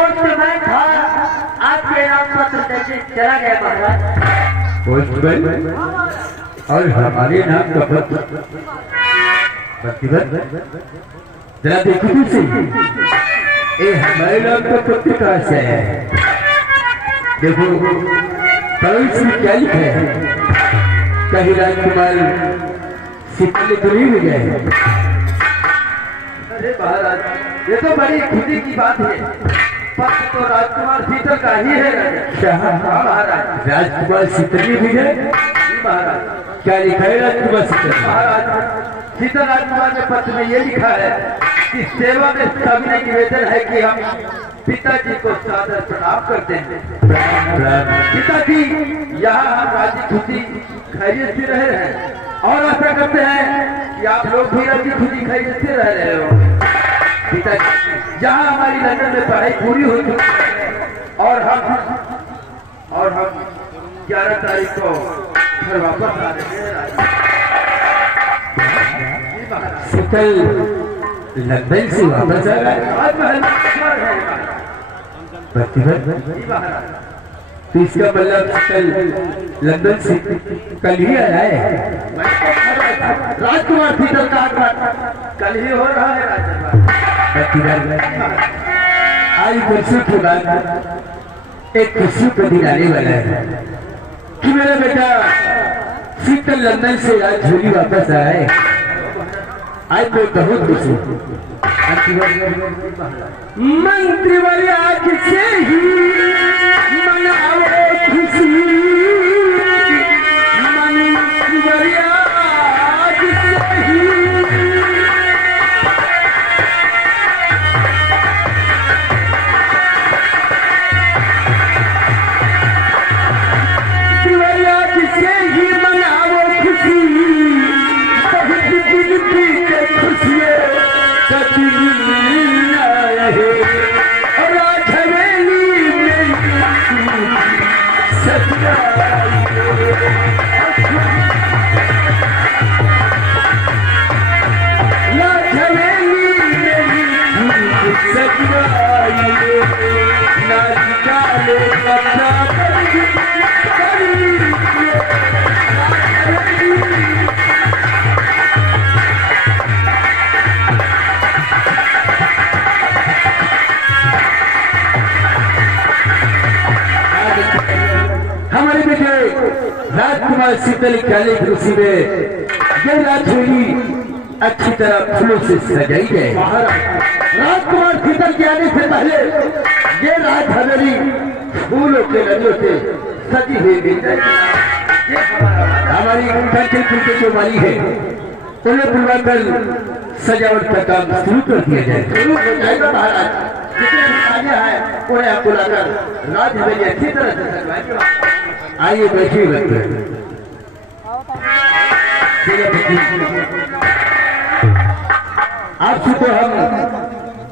Post मैं था आपके नाम पत्र देके चला गया महाराज। पोस्टमैन और हमारे नाम का पत्र जरा देखो तुझसे ये हमारे नाम का पत्र कहाँ से आया है? देखो इसमें क्या लिखा है? कहीं राजकुमार शीतल तो नहीं हो गए? अरे महाराज ये तो बड़ी खुशी की बात है। पत्र तो राजकुमार शीतल का ही है राजा। हाँ महाराज। राजकुमार शीतल भी है महाराज। क्या लिखा है राजकुमार शीतल? महाराज शीतल राजकुमार के पत्र में ये लिखा है कि सेवा में सभी निवेदन है कि हम पिताजी को सादर प्रणाम करते हैं। पिताजी यहाँ हम राजी खुशी खैरियत से रह रहे हैं और आशा करते हैं कि आप लोग भी राजी खुशी खैरियत से रह रहे हो। पिताजी जहाँ हमारी लंदन में पढ़ाई पूरी हो चुकी है और हम 11 तारीख को घर वापस आ रहे हैं। शीतल लंदन से वापस आ रहा है? तो इसका मतलब शीतल लंदन से कल ही आया है? राजकुमार शीतल का कल ही हो रहा है आज परसों के बाद एक खुशी का दिन आने वाला है कि मेरा बेटा शीतल लंदन से आज झोली वापस आया है। आज मैं बहुत खुश हूँ। मंत्री वाले आज से ही मनाओ खुशी, मंत्री वाले आज से ही राजकुमार शीतल काले खुशी में ये रात होली अच्छी तरह फूलों से सजाई गई। राजकुमार शीतल के आने से पहले ये रात हवेली फूलों के लड़ियों से सजी हुई मिल जाएगी। हमारी कंचनपुर के जो माली है उन्हें बुलवाकर सजावट का काम शुरू कर दिया जाए। शुरू हो जाएगा महाराज। जितने भी है उन्हें आप बुलाकर राज हवेली अच्छी तरह से सजवाएंगे। आइए बैठिए बच्चे। आपसे तो हम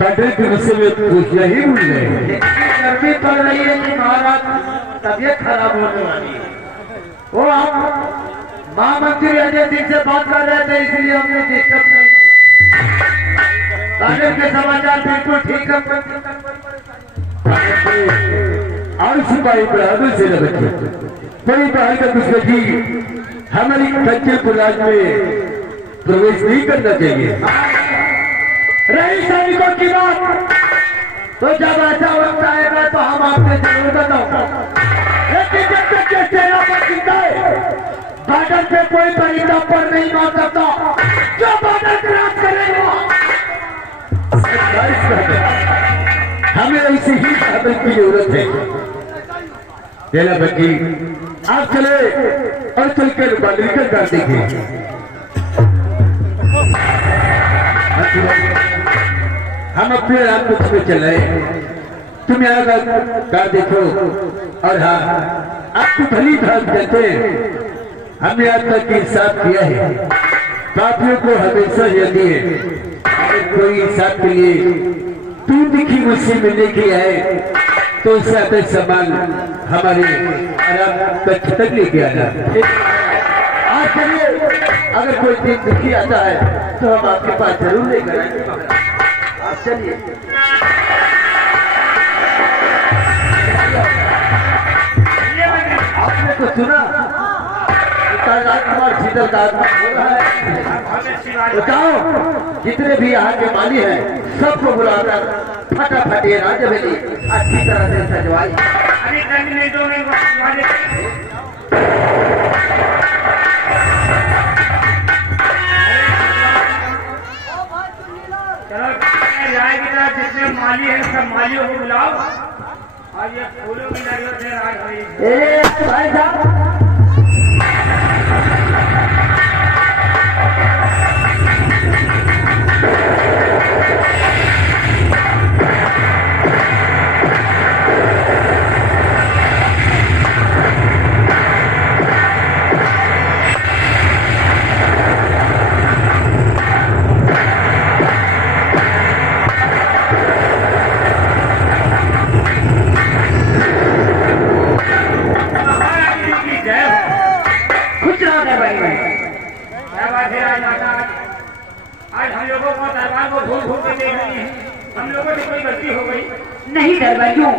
बर्थडे के विषय में पूछना ही भूल गए। गर्मी पड़ रही है कि महाराज तबीयत खराब होने वाली है। वो आप महामंत्री अजय सिंह से बात कर रहे थे इसलिए हमने डिस्टर्ब नहीं किया। के समाचार बिल्कुल ठीक है। और सिपाही बराबर से बच्चे कोई बाहर का कुछ व्यक्ति हमारी कंचनपुर राज में प्रवेश नहीं करना चाहिए। रही सैनिकों की बात तो जब ऐसा वक्त आएगा तो हम आपसे जरूर बताऊंगा। लेकिन जब तक ये सेना पर जिंदा है बॉर्डर पे कोई परिंदा पर नहीं मार सकता। जो बॉर्डर क्रॉस करेगा हमें ऐसी ही साधन की जरूरत है। तेरा बच्ची आप चले और चलकर बालिका कर देंगे। हम अपने रात को तुम्हें चल रहे तुम यहाँ का कर देखो। और हाँ आपको भली भाग देते हमने आज तक इंसाफ किया है। पापियों को हमेशा यदि कोई इंसाफ के लिए तू दिखी मुझसे मिलने की है तो उससे अपने सामान हमारे आराम तक तक लेके आना। आज चलिए अगर कोई दिन दुखी आता है तो हम आपके पास जरूर लेकर आएंगे। आप चलिए। शीतल का आगमन हो रहा है। बताओ जितने भी यहाँ के माली हैं सबको बुलाकर फटाफट ये राज हवेली अच्छी तरह से सजवाई। जितने माली है सब मालियों को बुलाओ और ये फूलों की जरूरत है राज हवेली। भाई साहब आज हम लोगों को दरबार को भूल भूल कर देख रही है। हम लोगों से कोई गलती हो गई? नहीं दरबारियों,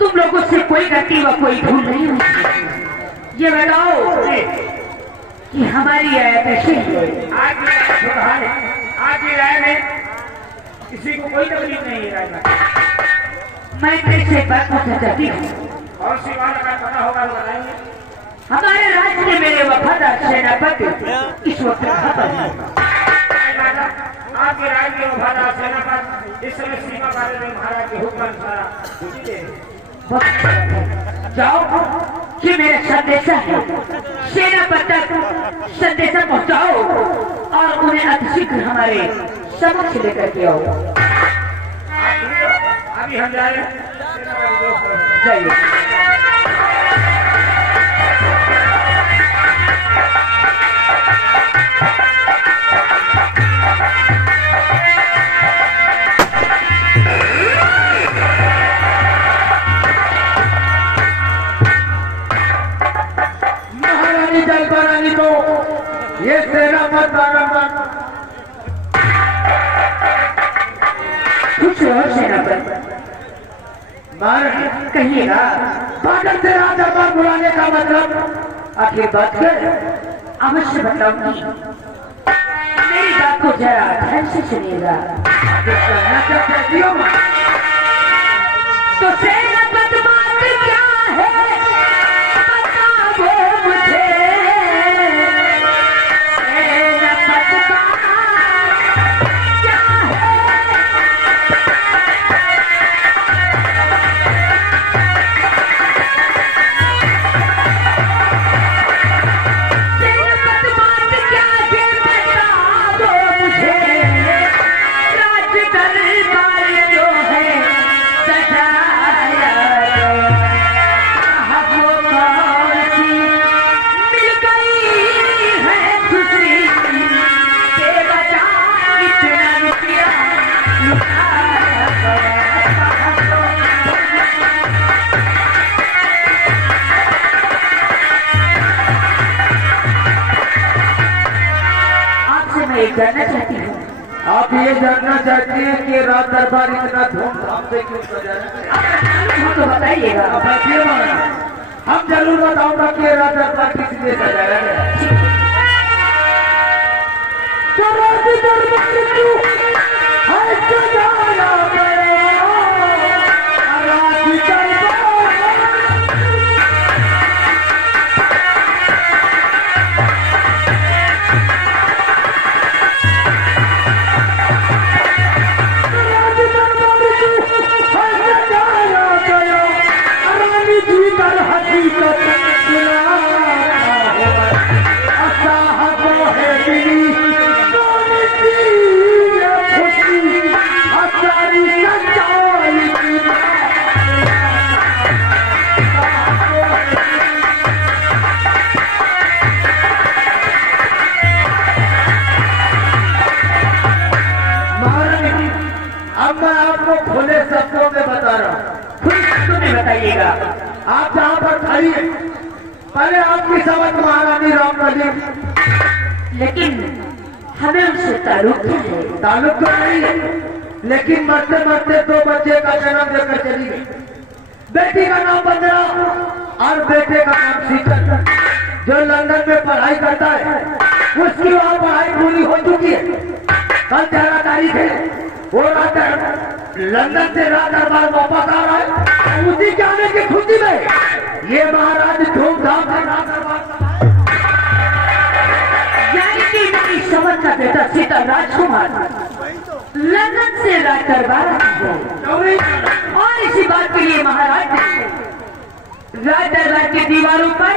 तुम लोगों से कोई गलती व कोई भूल नहीं हुई। ये बताओ कि हमारी राय कैसी है? आज की राय में किसी को कोई तकलीफ नहीं है। राय में मैं तेरे एक बात पूछना चाहती हूँ। और सी बात अगर पता होगा तो बताएंगे। हमारे राज्य में मेरे वफादार सेनापति इस वक्त कहाँ पर है? आपके राज्य के वफादार सेनापति इस समय सीमा पार में महाराज के हुक्म जाओ कि मेरा संदेशा है, सेनापति तक संदेशा पहुंचाओ और उन्हें अतिशीघ्र हमारे समक्ष लेकर के आओ। अभी हम जा रहे हैं। जाइए। ये सेनापति कुछ और सेनापति कहिएगा। पागल से राज दरबार बुलाने का मतलब आखिर बात कर अवश्य बताऊंगी। मेरी बात को जरा ध्यान से सुनिएगा। तो सेनापति बात क्या है बताओ मुझे। जानना चाहती हूँ। आप ये जानना चाहती हैं कि रात दरबार इतना धूमधाम से क्यों सजाया है? तो बताइएगा। हम जरूर बताऊंगा कि रात दरबार किस लिए सजाया गया। तो रात दरबार क्यों है सजाया गया? रात दरबार खुले शब्दों में बता रहा हूँ। खुले शब्दों में बताइएगा। आप जहाँ पर खड़ी है पहले आपकी समझ महारानी रामकली, लेकिन हमें उससे ताल्लुक क्या है? ताल्लुक तो नहीं है, लेकिन मरते मरते 2 बच्चे का जन्म देकर चली गई। बेटी का नाम बंदरा और बेटे का नाम शीतल। जो लंदन में पढ़ाई करता है उसकी वहाँ पढ़ाई पूरी हो चुकी है। कल 13 तारीख है, वो रात लंदन से रात दरबार वापस आ रहा है। उसी जाने की खुशी में ये महाराज धूमधाम से रात दरबार मेरी समझ का बेटा सीता राजकुमार लंदन से रात दरबार और इसी बात के लिए महाराज ने रात दरबार की दीवारों पर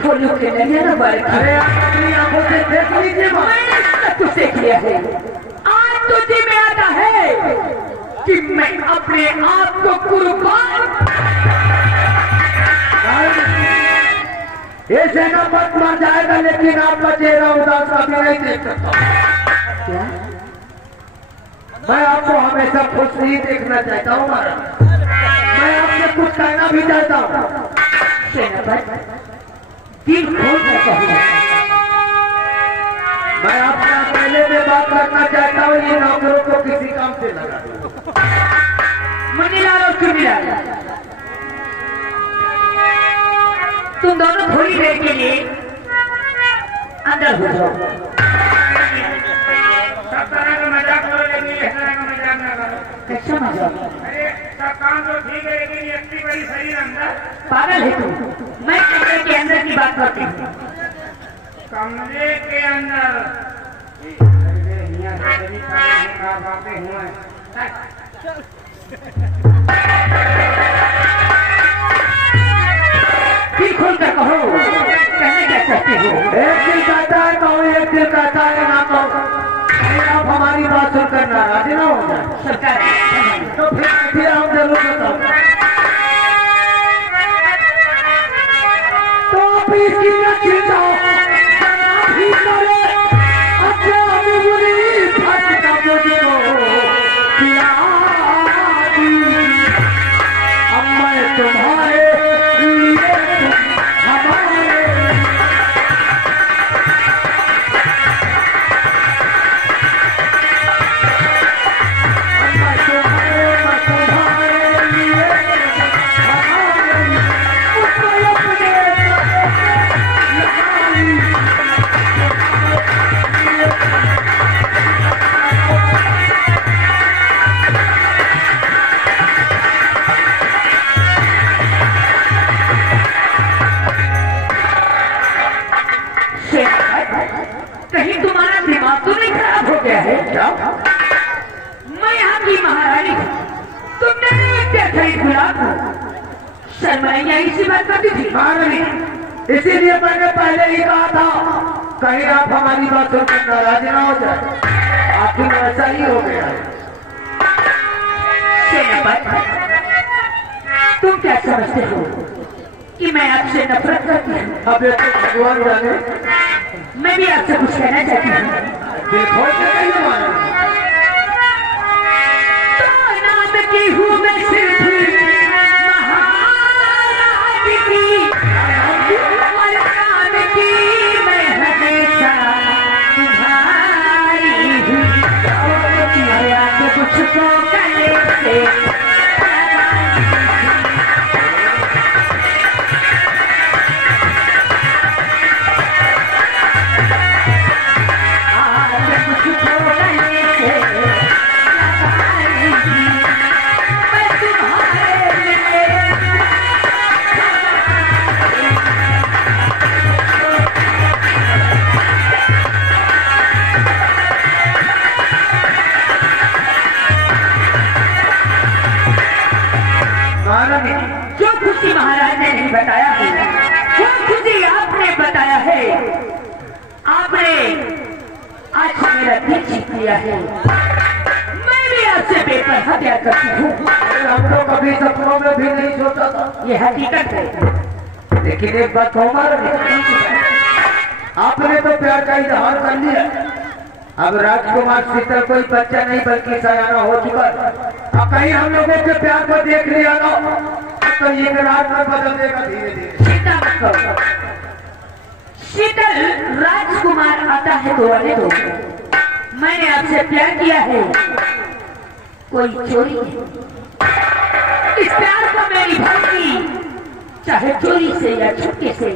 फूलों के नजर पर अरे अपनी आंखों से देख लीजिए। मैंने सब कुछ देख लिया है। आज तुझे में आता है कि मैं अपने आप को कुर्बान ये सेनापति मर जाएगा लेकिन आपका चेहरा उदास कभी नहीं देख सकता। क्या मैं आपको हमेशा खुश नहीं देखना चाहता हूँ महाराज। मैं आपसे कुछ कहना भी चाहता हूँ। सेनापति दिल खोल कर कहूँ। मैं आपसे अकेले में बात करना चाहता हूँ। ये नौकरों को किसी काम से लगा दो। मनीलाल और चुनीलाल तुम दोनों थोड़ी देर के लिए अंदर हो जाओ। सब तरह का मजाक करो लेकिन इस तरह का मजाक ना करो। कैसा मजाक? अरे सब काम तो ठीक है लेकिन ये इतनी बड़ी शरीर अंदर पागल है तू। मैं कमरे के अंदर की बात करती हूँ। कमरे के अंदर बातें हुए दिल खोल कर कहो कहने क्या चाहते हो। एक दिल कहता है कहो, एक दिल कहता है ना कहो। कहीं आप हमारी बात सुनकर नाराज ना हो जाए सरकार तो फिर हम जरूर बताओ। तो आप इसकी न चिंता ही करे। अच्छा बुरी फटका मुझको अब मैं तुम्हारे लिए हमारे कहीं तुम्हारा दिमाग तो नहीं खराब हो गया है क्या? मैं यहाँ की महारानी हूँ। तुमने क्या खरीद गुलाब शर्माइया इसी बात करती थी। महारानी, इसीलिए मैंने पहले ही कहा था कहीं आप हमारी बात सुनकर नाराज ना हो जाए। आखिर ऐसा ही हो गया है। तुम क्या समझते हो कि मैं आपसे नफरत करती हूँ? अब ये तो भगवान जाने। मैं भी आपसे कुछ कहना चाहती हूँ। देखो तो नाम की हूँ मैं सिर्फ महाराज की और नाम की मैं हमेशा तुम्हारी हूँ। और आज मुझको गले से जो खुशी महाराज ने नहीं बताया है वो खुशी आपने बताया है। आपने आज मेरा दिल जीत लिया है। मैं भी आपसे बेपरवाह प्यार करती हूँ। हम तो कभी सपनों में भी नहीं सोचा था। ये हकीकत है। लेकिन एक बात कहूँ महारानी, आपने तो प्यार का इजहार कर लिया। अब राजकुमार शीतल कोई बच्चा नहीं बल्कि सयाना हो चुका। अब कहीं हम लोगों के प्यार को देख लिया ना तो ये रात में बदल देगा धीरे धीरे। चिंता मत करो। शीतल राजकुमार आता है तो आने दो। मैंने आपसे प्यार किया है, कोई चोरी नहीं। इस प्यार को मेरी भक्ति चाहे चोरी से या छुपके से